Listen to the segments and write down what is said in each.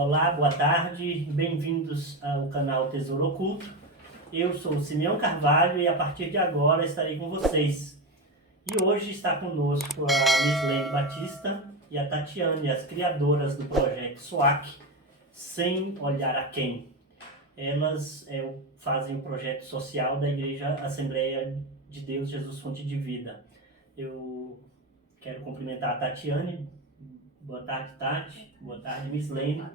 Olá, boa tarde, bem-vindos ao canal Tesouro Oculto. Eu sou o Simeão Carvalho e a partir de agora estarei com vocês. E hoje está conosco a Mislene Batista e a Tatiane, as criadoras do projeto SWAC, Sem Olhar a Quem. Elas fazem o projeto social da Igreja Assembleia de Deus Jesus Fonte de Vida. Eu quero cumprimentar a Tatiane. Boa tarde, Tati. Boa tarde, Mislene.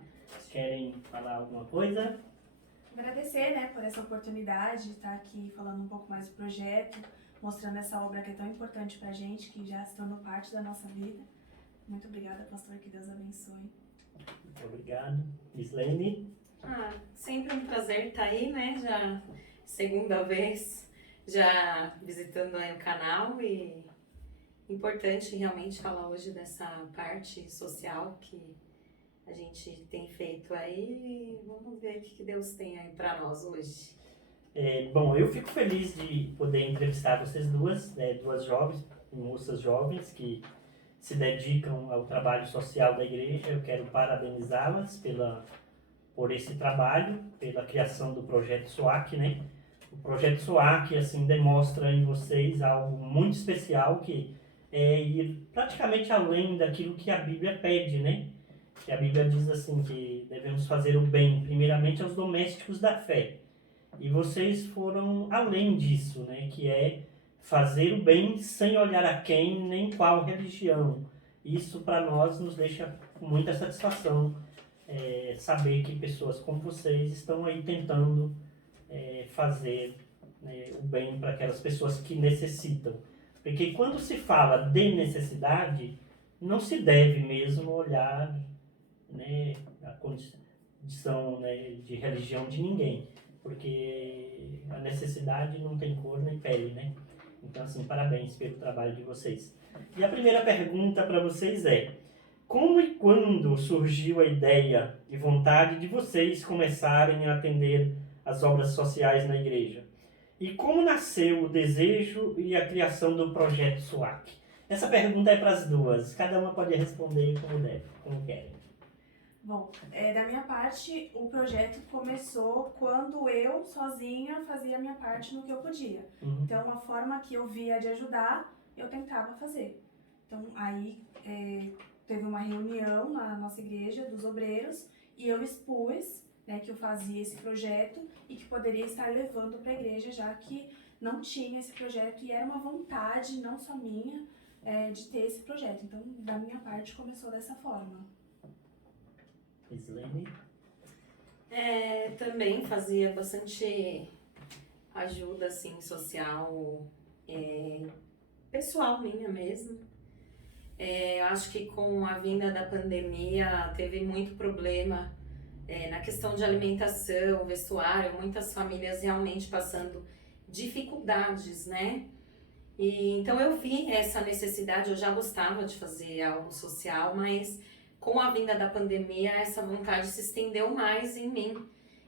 Querem falar alguma coisa? Agradecer, por essa oportunidade de estar aqui falando um pouco mais do projeto, mostrando essa obra que é tão importante pra gente, que já se tornou parte da nossa vida. Muito obrigada, pastor, que Deus abençoe. Muito obrigado. Mislene? Sempre um prazer estar aí, Já segunda vez, já visitando aí o canal e importante realmente falar hoje dessa parte social que a gente tem feito aí. Vamos ver o que Deus tem aí para nós hoje. Bom, eu fico feliz de poder entrevistar vocês duas, duas jovens, moças jovens que se dedicam ao trabalho social da igreja. Eu quero parabenizá-las por esse trabalho, pela criação do projeto SWAC, O projeto SWAC, assim, demonstra em vocês algo muito especial que é ir praticamente além daquilo que a Bíblia pede, Que a Bíblia diz assim, que devemos fazer o bem, primeiramente aos domésticos da fé. E vocês foram além disso, Que é fazer o bem sem olhar a quem, nem qual religião. Isso para nós nos deixa com muita satisfação, saber que pessoas como vocês estão aí tentando fazer o bem para aquelas pessoas que necessitam. Porque quando se fala de necessidade, não se deve mesmo olhar a condição de religião de ninguém, porque a necessidade não tem cor nem pele, Então, assim, parabéns pelo trabalho de vocês. E a primeira pergunta para vocês é: como e quando surgiu a ideia e vontade de vocês começarem a atender as obras sociais na igreja? E como nasceu o desejo e a criação do projeto SWAC? Essa pergunta é para as duas. Cada uma pode responder como deve, como querem. Bom, da minha parte, o projeto começou quando eu, sozinha, fazia a minha parte no que eu podia. Então, a forma que eu via de ajudar, eu tentava fazer. Então, aí teve uma reunião na nossa igreja dos obreiros e eu expus que eu fazia esse projeto e que poderia estar levando para a igreja, já que não tinha esse projeto e era uma vontade, não só minha, de ter esse projeto. Então, da minha parte, começou dessa forma. Mislene? Também fazia bastante ajuda assim, social, pessoal minha mesmo. Eu acho que com a vinda da pandemia teve muito problema na questão de alimentação, vestuário, muitas famílias realmente passando dificuldades, E então eu vi essa necessidade, eu já gostava de fazer algo social, mas com a vinda da pandemia, essa vontade se estendeu mais em mim.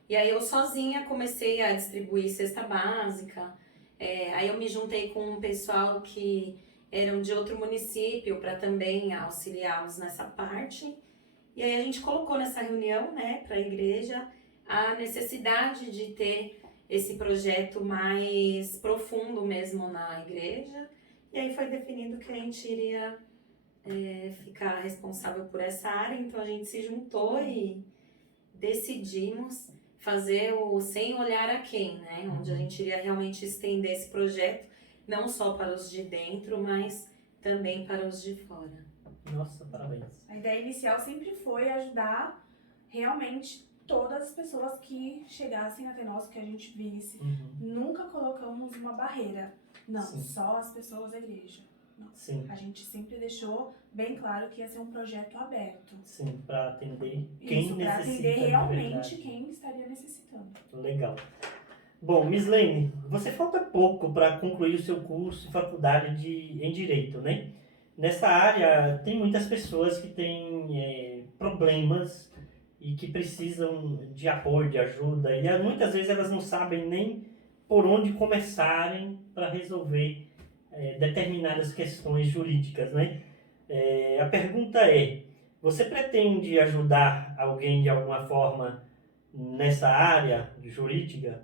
E aí eu sozinha comecei a distribuir cesta básica. Aí eu me juntei com um pessoal que eram de outro município para também auxiliá-los nessa parte. E aí a gente colocou nessa reunião, para a igreja, a necessidade de ter esse projeto mais profundo mesmo na igreja. E aí foi definido que a gente iria ficar responsável por essa área, então a gente se juntou e decidimos fazer o Sem Olhar a Quem, Onde a gente iria realmente estender esse projeto, não só para os de dentro, mas também para os de fora. Nossa, parabéns. A ideia inicial sempre foi ajudar realmente todas as pessoas que chegassem até nós, que a gente visse. Nunca colocamos uma barreira. Não, Sim. Só as pessoas da igreja. Não. Sim. A gente sempre deixou bem claro que ia ser um projeto aberto. Sim, para atender quem Isso, para necessita. atender realmente quem estaria necessitando. Legal. Bom, Mislene, você falta pouco para concluir o seu curso de faculdade em Direito, Nessa área, tem muitas pessoas que têm problemas e que precisam de apoio, de ajuda. E muitas vezes elas não sabem nem por onde começarem para resolver determinadas questões jurídicas, A pergunta é: Você pretende ajudar alguém de alguma forma nessa área jurídica?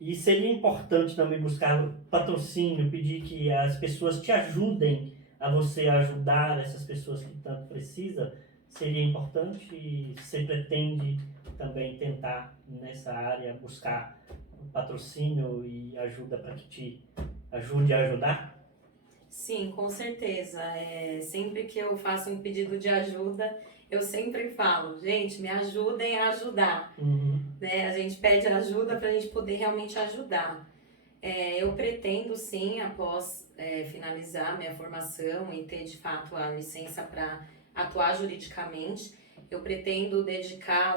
E seria importante também buscar patrocínio, pedir que as pessoas te ajudem a você ajudar essas pessoas que tanto precisam? Seria importante e você pretende também tentar nessa área buscar patrocínio e ajuda para que te ajude a ajudar? Sim, com certeza. Sempre que eu faço um pedido de ajuda, eu sempre falo, gente, me ajudem a ajudar. Né? A gente pede ajuda para a gente poder realmente ajudar. Eu pretendo, sim, após finalizar minha formação e ter de fato a licença para atuar juridicamente, eu pretendo dedicar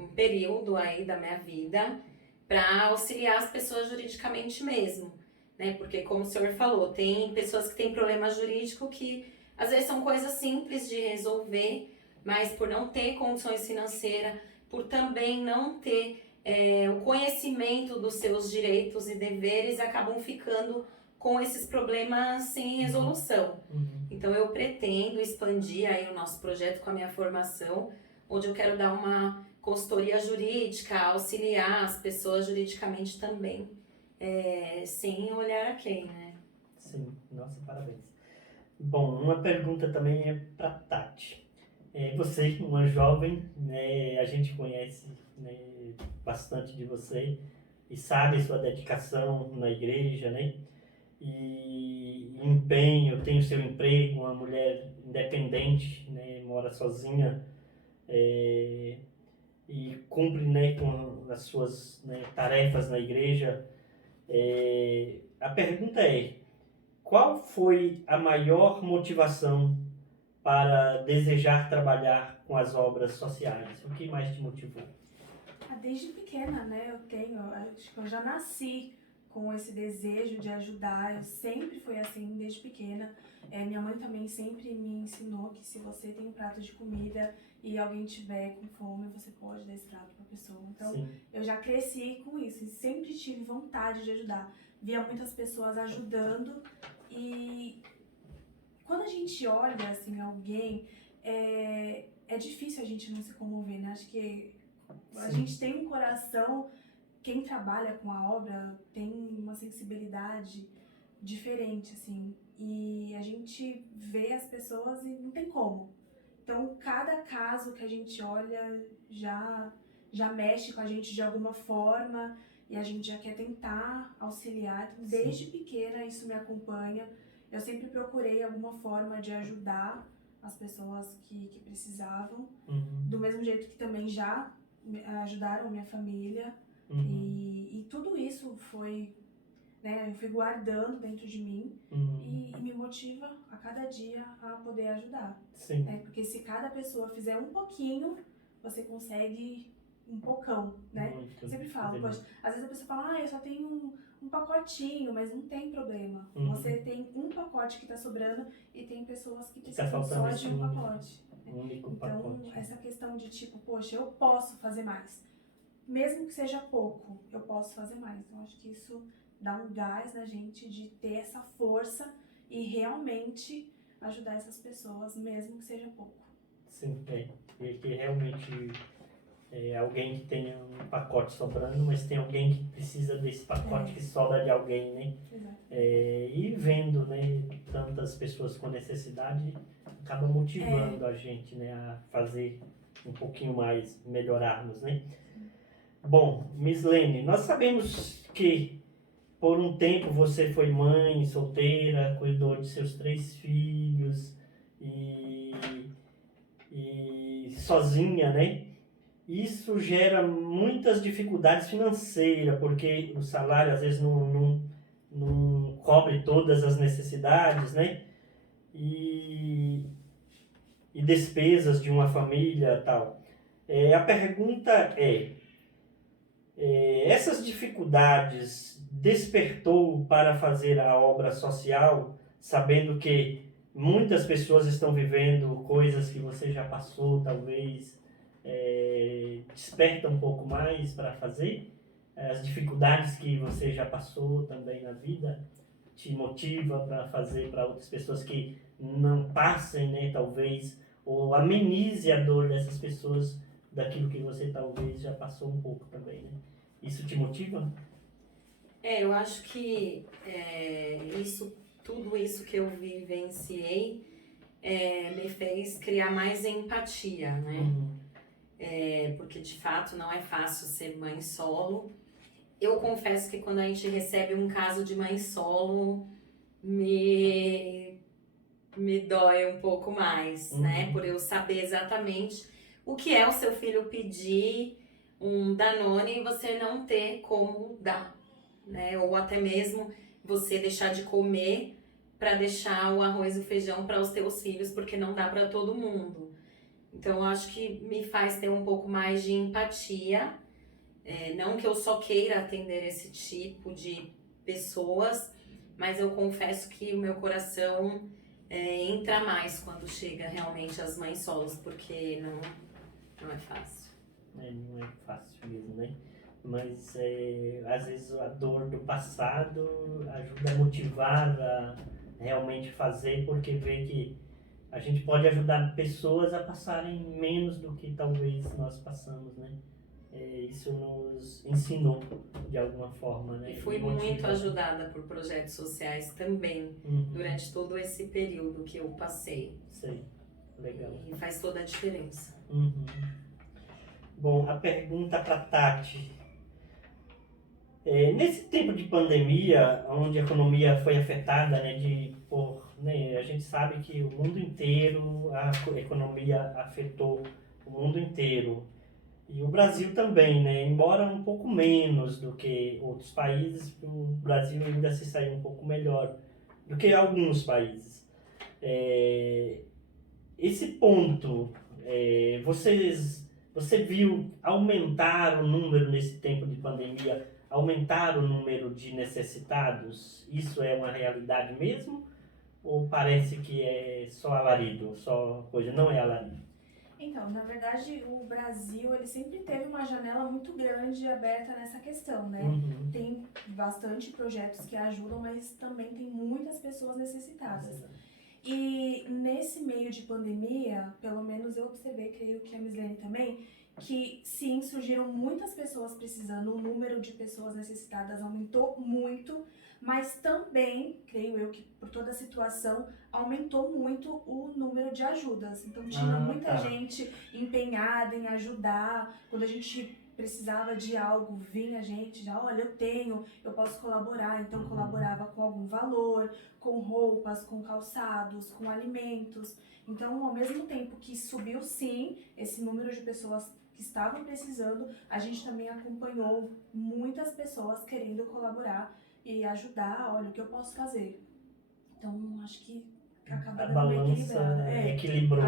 um período aí da minha vida para auxiliar as pessoas juridicamente mesmo. Né? Porque, como o senhor falou, tem pessoas que têm problema jurídico que às vezes são coisas simples de resolver, mas por não ter condições financeiras, por também não ter o conhecimento dos seus direitos e deveres, acabam ficando com esses problemas sem resolução. Então eu pretendo expandir aí o nosso projeto com a minha formação, onde eu quero dar uma consultoria jurídica, auxiliar as pessoas juridicamente também, sem olhar a quem, né? Sim, nossa, parabéns. Bom, uma pergunta também é para Tati. Você, uma jovem, né, a gente conhece, né, bastante de você e sabe sua dedicação na igreja, né? E empenho, tem o seu emprego, uma mulher independente, né, mora sozinha, e cumpre, né, com as suas, né, tarefas na igreja. A pergunta é: qual foi a maior motivação para desejar trabalhar com as obras sociais? O que mais te motivou? Desde pequena, né, acho que eu já nasci com esse desejo de ajudar, eu sempre fui assim, desde pequena. Minha mãe também sempre me ensinou que se você tem um prato de comida e alguém tiver com fome, você pode dar esse prato para a pessoa. Então, sim, eu já cresci com isso e sempre tive vontade de ajudar. Via muitas pessoas ajudando e quando a gente olha assim alguém, é difícil a gente não se comover, né? Acho que a gente tem um coração, quem trabalha com a obra tem uma sensibilidade diferente, assim, e a gente vê as pessoas e não tem como. Então, cada caso que a gente olha já mexe com a gente de alguma forma e a gente já quer tentar auxiliar. Então, desde pequena isso me acompanha. Eu sempre procurei alguma forma de ajudar as pessoas que precisavam, do mesmo jeito que também já ajudaram a minha família. E tudo isso foi, né, eu fui guardando dentro de mim e me motiva a cada dia a poder ajudar. Sim. Porque se cada pessoa fizer um pouquinho, você consegue um pocão, né? Eu sempre falo, poxa, às vezes a pessoa fala, eu só tenho um pacotinho, mas não tem problema. Você tem um pacote que tá sobrando e tem pessoas que precisam só de um pacote. Então, pacote. Essa questão de tipo, poxa, eu posso fazer mais. Mesmo que seja pouco, eu posso fazer mais. Então, acho que isso dá um gás na gente de ter essa força e realmente ajudar essas pessoas, mesmo que seja pouco. Sim, e que realmente alguém que tenha um pacote sobrando, mas tem alguém que precisa desse pacote que sobra de alguém, né? Exato. E vendo, né, tantas pessoas com necessidade, acaba motivando a gente, né, a fazer um pouquinho mais, melhorarmos, né? Bom, Miss Lene, nós sabemos que por um tempo você foi mãe solteira, cuidou de seus 3 filhos e sozinha, né? Isso gera muitas dificuldades financeiras, porque o salário às vezes não cobre todas as necessidades, né? E despesas de uma família e tal. A pergunta essas dificuldades despertou para fazer a obra social, sabendo que muitas pessoas estão vivendo coisas que você já passou, talvez desperta um pouco mais para fazer? As dificuldades que você já passou também na vida te motiva para fazer para outras pessoas que não passem, né, talvez, ou amenize a dor dessas pessoas daquilo que você talvez já passou um pouco também, né? Isso te motiva? Eu acho que tudo isso que eu vivenciei me fez criar mais empatia, né? Porque de fato não é fácil ser mãe solo. Eu confesso que quando a gente recebe um caso de mãe solo, me dói um pouco mais, né? Por eu saber exatamente o que é o seu filho pedir um Danone e você não ter como dar, né? Ou até mesmo você deixar de comer para deixar o arroz e o feijão para os teus filhos, porque não dá para todo mundo. Então, eu acho que me faz ter um pouco mais de empatia. Não que eu só queira atender esse tipo de pessoas, mas eu confesso que o meu coração entra mais quando chega realmente as mães solos, porque não é fácil. Não é fácil mesmo, né? Mas às vezes a dor do passado ajuda a motivar a realmente fazer, porque vê que a gente pode ajudar pessoas a passarem menos do que talvez nós passamos, né? Isso nos ensinou de alguma forma, né? E fui muito ajudada por projetos sociais também, durante todo esse período que eu passei. Sei, legal. E faz toda a diferença. Bom, a pergunta para Tati. Nesse tempo de pandemia, onde a economia foi afetada, né, a gente sabe que o mundo inteiro, a economia afetou o mundo inteiro. E o Brasil também, né? Embora um pouco menos do que outros países, o Brasil ainda se saiu um pouco melhor do que alguns países. Esse ponto, você viu aumentar o número nesse tempo de pandemia, aumentar o número de necessitados? Isso é uma realidade mesmo? Ou parece que é só alarido, só coisa? Não é alarido. Então, na verdade, o Brasil, ele sempre teve uma janela muito grande aberta nessa questão, né? Tem bastante projetos que ajudam, mas também tem muitas pessoas necessitadas. E nesse meio de pandemia, pelo menos eu observei, creio que a Mislene também, que sim, surgiram muitas pessoas precisando, o número de pessoas necessitadas aumentou muito, mas também, creio eu, que por toda a situação, aumentou muito o número de ajudas. Então tinha muita gente empenhada em ajudar. Quando a gente precisava de algo, vinha a gente, já, olha, eu posso colaborar. Então colaborava com algum valor, com roupas, com calçados, com alimentos. Então, ao mesmo tempo que subiu sim esse número de pessoas que estavam precisando, a gente também acompanhou muitas pessoas querendo colaborar e ajudar, olha, o que eu posso fazer. Então, acho que acaba dando uma equilibrada. Equilibrou.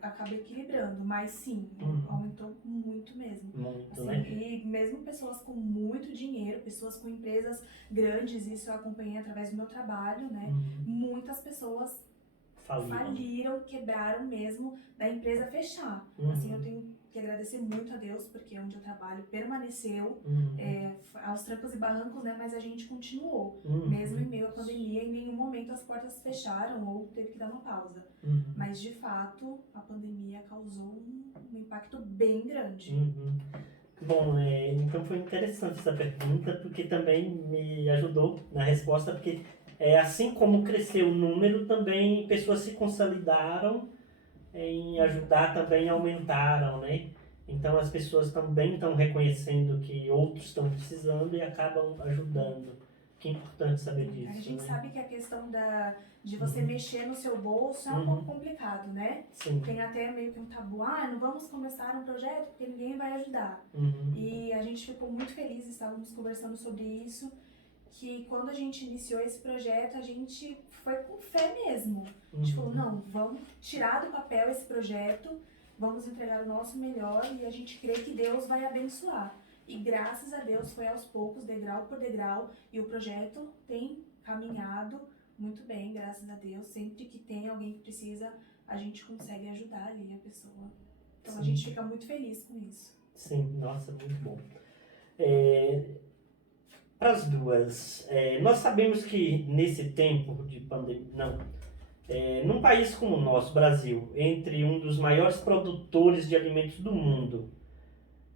Acaba equilibrando, mas sim, aumentou muito mesmo. Muito, assim, né? E mesmo pessoas com muito dinheiro, pessoas com empresas grandes, isso eu acompanhei através do meu trabalho, né? Muitas pessoas faliram, quebraram mesmo, da empresa fechar. Assim, eu tenho que agradecer muito a Deus, porque onde eu trabalho permaneceu, aos trancos e barrancos, né? Mas a gente continuou, mesmo em meio à pandemia, em nenhum momento as portas fecharam ou teve que dar uma pausa. Mas, de fato, a pandemia causou um impacto bem grande. Bom, então foi interessante essa pergunta, porque também me ajudou na resposta, porque assim como cresceu o número, também pessoas se consolidaram em ajudar, também aumentaram, né? Então as pessoas também estão reconhecendo que outros estão precisando e acabam ajudando. Que importante saber disso. A gente sabe que a questão de você mexer no seu bolso é um pouco complicado, né? Sim. Tem até meio que um tabu, não vamos começar um projeto porque ninguém vai ajudar. E a gente ficou muito feliz, estávamos conversando sobre isso, que quando a gente iniciou esse projeto, a gente foi com fé mesmo. A gente falou, não, vamos tirar do papel esse projeto, vamos entregar o nosso melhor e a gente crê que Deus vai abençoar. E graças a Deus foi aos poucos, degrau por degrau, e o projeto tem caminhado muito bem, graças a Deus. Sempre que tem alguém que precisa, a gente consegue ajudar ali a pessoa. Então a gente fica muito feliz com isso. Sim, nossa, muito bom. Para as duas, nós sabemos que nesse tempo de pandemia, Num país como o nosso, Brasil, entre um dos maiores produtores de alimentos do mundo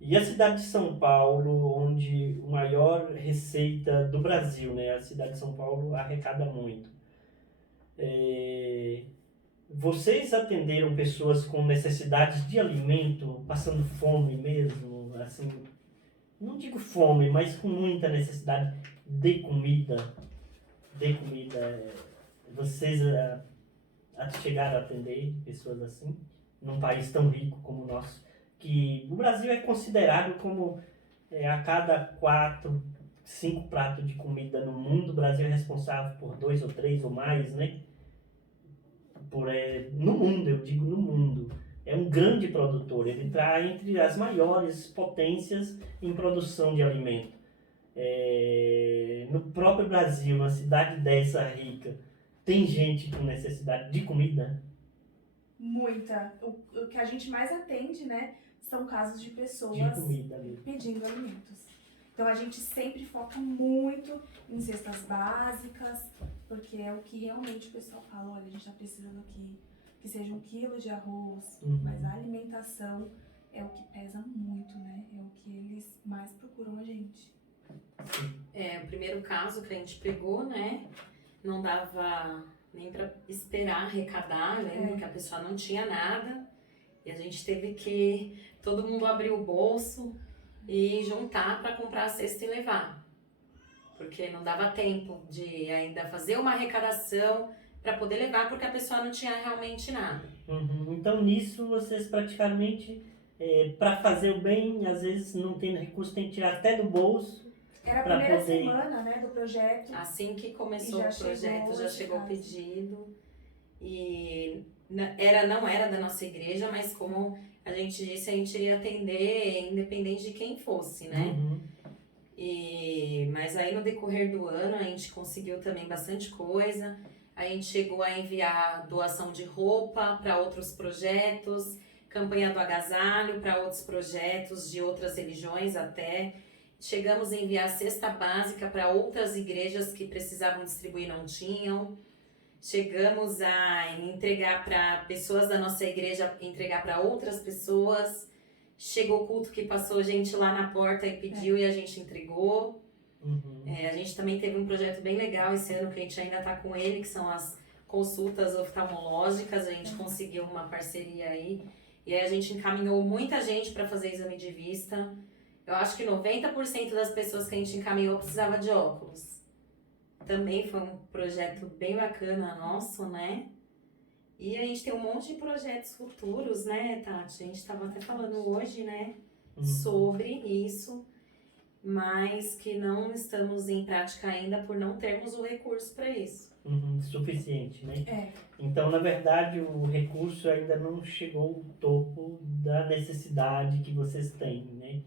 e a cidade de São Paulo, onde a maior receita do Brasil, né? A cidade de São Paulo arrecada muito. Vocês atenderam pessoas com necessidades de alimento, passando fome mesmo, assim, não digo fome, mas com muita necessidade de comida, Vocês chegaram a atender pessoas assim, num país tão rico como o nosso, que o Brasil é considerado como a cada 4, 5 pratos de comida no mundo, o Brasil é responsável por 2 ou 3 ou mais, né? No mundo, eu digo no mundo. É um grande produtor, ele está entre as maiores potências em produção de alimento. No próprio Brasil, uma cidade dessa rica, tem gente com necessidade de comida? Muita. O que a gente mais atende, né, são casos de pessoas De comida pedindo alimentos. Então a gente sempre foca muito em cestas básicas, porque é o que realmente o pessoal fala, olha, a gente está precisando aqui que seja 1 quilo de arroz, mas a alimentação é o que pesa muito, né? É o que eles mais procuram a gente. O primeiro caso que a gente pegou, né, não dava nem para esperar arrecadar, lembro que a pessoa não tinha nada e a gente teve que, todo mundo abrir o bolso e juntar para comprar a cesta e levar, porque não dava tempo de ainda fazer uma arrecadação para poder levar, porque a pessoa não tinha realmente nada. Então nisso vocês praticamente, para fazer o bem, às vezes não tem recurso, tem que tirar até do bolso. Era a primeira semana, né, do projeto. Assim que começou o projeto, já chegou o pedido. E não era da nossa igreja, mas como a gente disse, a gente iria atender independente de quem fosse, né? Mas aí no decorrer do ano a gente conseguiu também bastante coisa. A gente chegou a enviar doação de roupa para outros projetos, campanha do agasalho para outros projetos de outras religiões até. Chegamos a enviar cesta básica para outras igrejas que precisavam distribuir e não tinham. Chegamos a entregar para pessoas da nossa igreja, entregar para outras pessoas. Chegou o culto que passou gente lá na porta e pediu e a gente entregou. A gente também teve um projeto bem legal esse ano que a gente ainda está com ele, que são as consultas oftalmológicas. A gente conseguiu uma parceria aí. E aí a gente encaminhou muita gente para fazer exame de vista. Eu acho que 90% das pessoas que a gente encaminhou precisava de óculos. Também foi um projeto bem bacana nosso, né? E a gente tem um monte de projetos futuros, né, Tati? A gente estava até falando hoje, né, sobre isso, mas que não estamos em prática ainda por não termos o recurso para isso. Suficiente, né? Então, na verdade, o recurso ainda não chegou ao topo da necessidade que vocês têm, né?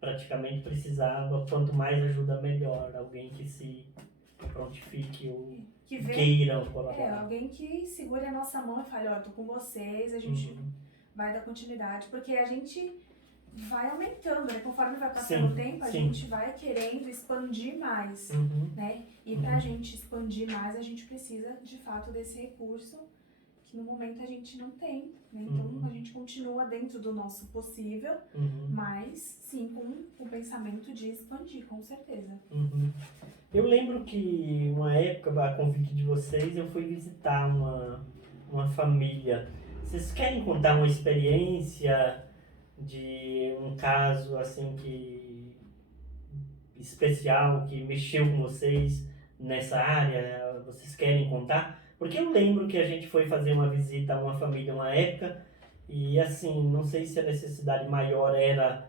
Praticamente precisava, quanto mais ajuda, melhor. Alguém que se prontifique ou queira colaborar. Alguém que segure a nossa mão e fale, ó, tô com vocês, a gente vai dar continuidade, porque a gente vai aumentando, né? Conforme vai passando o tempo, a gente vai querendo expandir mais, né? E pra gente expandir mais, a gente precisa, de fato, desse recurso que no momento a gente não tem, né? Então a gente continua dentro do nosso possível, mas sim com o pensamento de expandir, com certeza. Eu lembro que uma época, a convite de vocês, eu fui visitar uma família. Vocês querem contar uma experiência de um caso assim que especial, que mexeu com vocês nessa área? Vocês querem contar? Porque eu lembro que a gente foi fazer uma visita a uma família uma época e assim, não sei se a necessidade maior era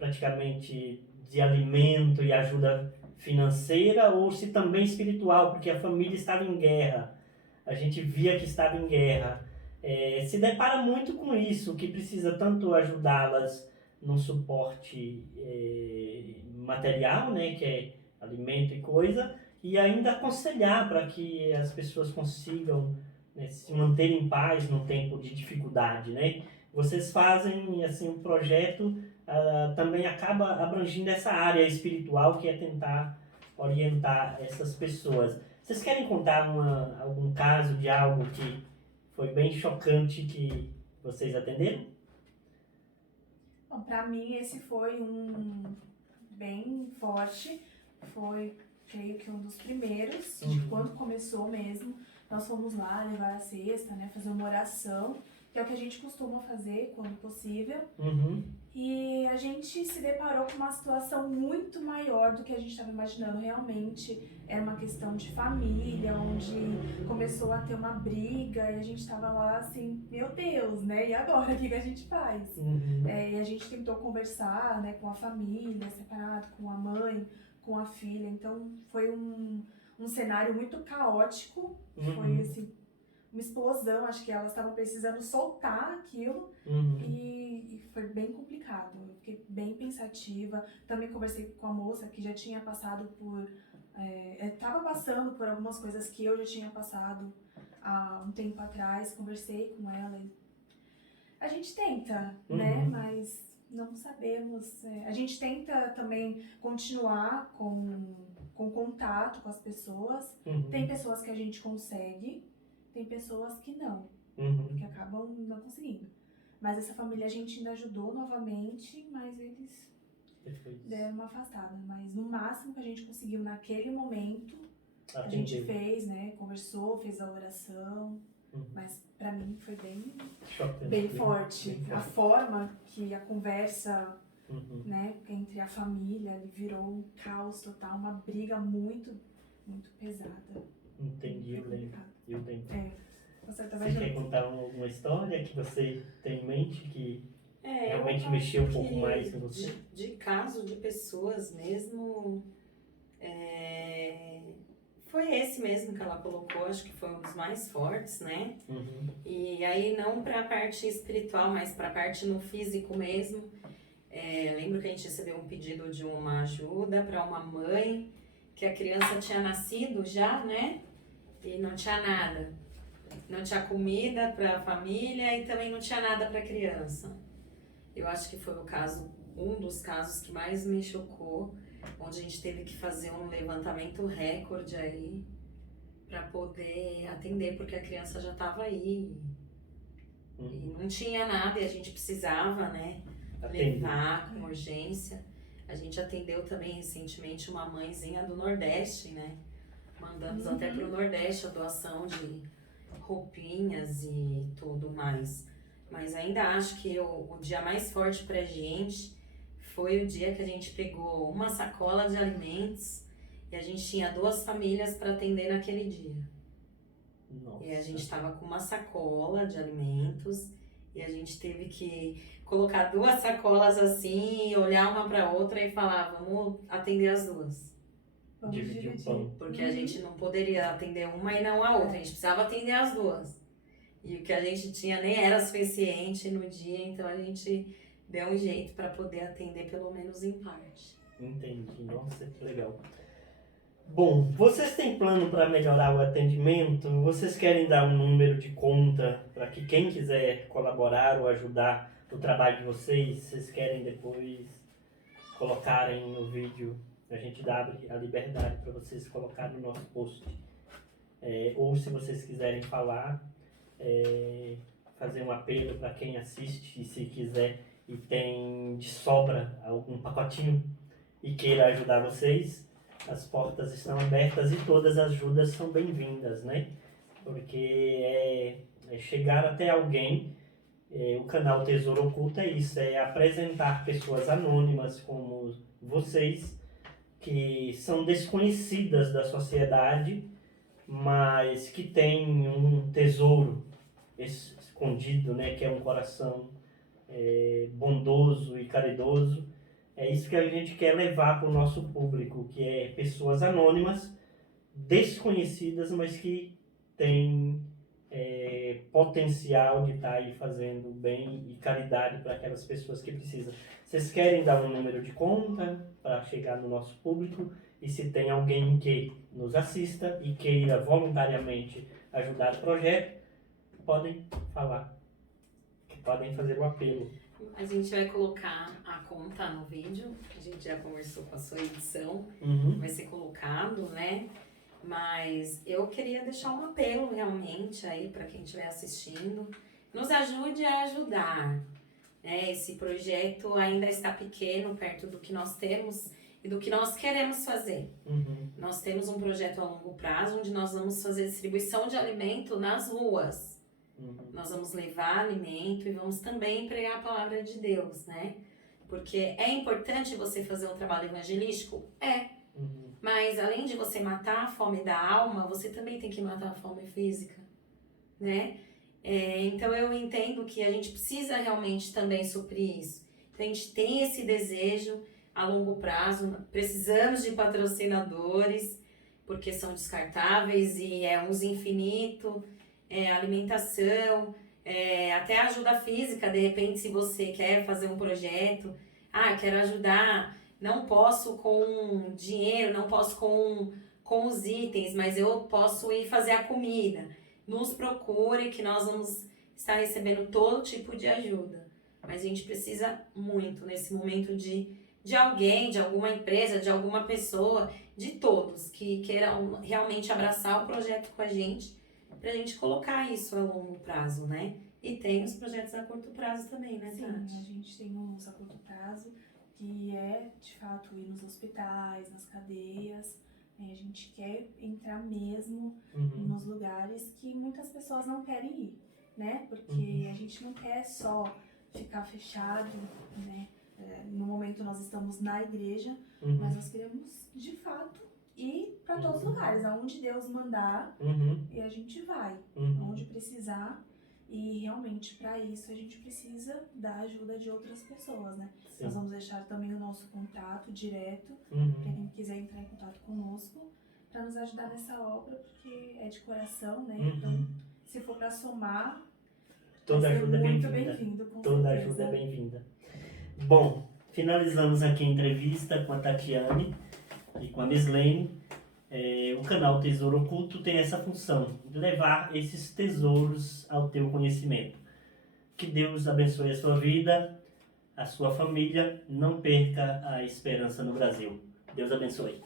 praticamente de alimento e ajuda financeira ou se também espiritual, porque a família estava em guerra. A gente via que estava em guerra. Se depara muito com isso, que precisa tanto ajudá-las no suporte material, né, que é alimento e coisa, e ainda aconselhar para que as pessoas consigam, né, se manter em paz no tempo de dificuldade, né? Vocês fazem, assim, um projeto também acaba abrangindo essa área espiritual, que é tentar orientar essas pessoas. Vocês querem contar algum caso de algo que foi bem chocante que vocês atenderam? Bom, pra mim esse foi um bem forte, foi, creio que um dos primeiros, de quando começou mesmo. Nós fomos lá levar a cesta, né, fazer uma oração, que é o que a gente costuma fazer quando possível. E a gente se deparou com uma situação muito maior do que a gente estava imaginando. Realmente era uma questão de família, onde começou a ter uma briga e a gente estava lá assim, meu Deus, né? E agora, o que a gente faz? E a gente tentou conversar, né, com a família, separado, com a mãe, com a filha. Então foi um cenário muito caótico, foi assim, uma explosão, acho que elas estavam precisando soltar aquilo e foi bem complicado. Eu fiquei bem pensativa. Também conversei com a moça que já tinha passado por... estava passando por algumas coisas que eu já tinha passado há um tempo atrás. Conversei com ela e a gente tenta, né? Mas não sabemos. A gente tenta também continuar com contato com as pessoas. Tem pessoas que a gente consegue, tem pessoas que não, que acabam não conseguindo. Mas essa família a gente ainda ajudou novamente, mas eles deram uma afastada. Mas no máximo que a gente conseguiu naquele momento, a gente fez, né? Conversou, fez a oração. Mas pra mim foi bem forte. A forma que a conversa, né, entre a família virou um caos total, uma briga muito, muito pesada. Entendi, eu lembro. Você quer contar alguma história que você tem em mente que realmente mexeu um pouco mais com você? De caso de pessoas mesmo, foi esse mesmo que ela colocou, acho que foi um dos mais fortes, né? E aí não para a parte espiritual, mas para a parte no físico mesmo. Lembro que a gente recebeu um pedido de uma ajuda para uma mãe, que a criança tinha nascido já, né? E não tinha nada. Não tinha comida para a família e também não tinha nada para a criança. Eu acho que foi um dos casos que mais me chocou, onde a gente teve que fazer um levantamento recorde aí para poder atender, porque a criança já estava aí e não tinha nada e a gente precisava, né, levar com urgência. A gente atendeu também recentemente uma mãezinha do Nordeste, né? Mandamos até para o Nordeste a doação de roupinhas e tudo mais. Mas ainda acho que o dia mais forte pra gente foi o dia que a gente pegou uma sacola de alimentos e a gente tinha 2 famílias para atender naquele dia. Nossa. E a gente estava com uma sacola de alimentos e a gente teve que colocar 2 sacolas assim, olhar uma para outra e falar, vamos atender as 2. Dividir o pão. Porque a gente não poderia atender uma e não a outra, a gente precisava atender as 2. E o que a gente tinha nem era suficiente no dia, então a gente deu um jeito para poder atender pelo menos em parte. Entendi, nossa, que legal. Bom, vocês têm plano para melhorar o atendimento? Vocês querem dar um número de conta para que quem quiser colaborar ou ajudar o trabalho de vocês querem depois colocarem no vídeo? A gente dá a liberdade para vocês colocarem no nosso post. Ou se vocês quiserem falar, fazer um apelo para quem assiste, e se quiser e tem de sobra algum pacotinho e queira ajudar vocês, as portas estão abertas e todas as ajudas são bem-vindas, né? Porque chegar até alguém, o canal Tesouro Oculto é isso, é apresentar pessoas anônimas como vocês, que são desconhecidas da sociedade, mas que têm um tesouro escondido, né, que é um coração bondoso e caridoso. É isso que a gente quer levar para o nosso público, que é pessoas anônimas, desconhecidas, mas que têm potencial de estar aí fazendo bem e caridade para aquelas pessoas que precisam. Vocês querem dar um número de conta para chegar no nosso público? E se tem alguém que nos assista e queira voluntariamente ajudar o projeto, podem falar, podem fazer o apelo. A gente vai colocar a conta no vídeo, a gente já conversou com a sua edição, vai ser colocado, né? Mas eu queria deixar um apelo realmente aí para quem estiver assistindo. Nos ajude a ajudar. Né? Esse projeto ainda está pequeno perto do que nós temos e do que nós queremos fazer. Nós temos um projeto a longo prazo onde nós vamos fazer distribuição de alimento nas ruas. Nós vamos levar alimento e vamos também pregar a palavra de Deus, né? Porque é importante você fazer um trabalho evangelístico? Mas além de você matar a fome da alma, você também tem que matar a fome física, né? Então eu entendo que a gente precisa realmente também suprir isso. Então a gente tem esse desejo a longo prazo, precisamos de patrocinadores, porque são descartáveis e é uso infinito, alimentação, até ajuda física, de repente se você quer fazer um projeto, quero ajudar, não posso com dinheiro, não posso com os itens, mas eu posso ir fazer a comida. Nos procure que nós vamos estar recebendo todo tipo de ajuda. Mas a gente precisa muito nesse momento de alguém, de alguma empresa, de alguma pessoa, de todos que queiram realmente abraçar o projeto com a gente, pra gente colocar isso a longo prazo, né? E tem os projetos a curto prazo também, né, Sim, Tati? a gente tem uns a curto prazo, que é, de fato, ir nos hospitais, nas cadeias. A gente quer entrar mesmo nos lugares que muitas pessoas não querem ir, né? Porque a gente não quer só ficar fechado, né? No momento nós estamos na igreja, mas nós queremos, de fato, ir para todos os lugares, aonde Deus mandar, e a gente vai, aonde precisar. E realmente, para isso, a gente precisa da ajuda de outras pessoas, né? Sim. Nós vamos deixar também o nosso contato direto, para quem quiser entrar em contato conosco, para nos ajudar nessa obra, porque é de coração, né? Então, se for para somar, toda ajuda é muito bem-vinda. bem-vindo, com Toda certeza. ajuda é bem-vinda. Bom, finalizamos aqui a entrevista com a Tatiane e com a Mislene. O canal Tesouro Oculto tem essa função, de levar esses tesouros ao teu conhecimento. Que Deus abençoe a sua vida, a sua família, não perca a esperança no Brasil. Deus abençoe.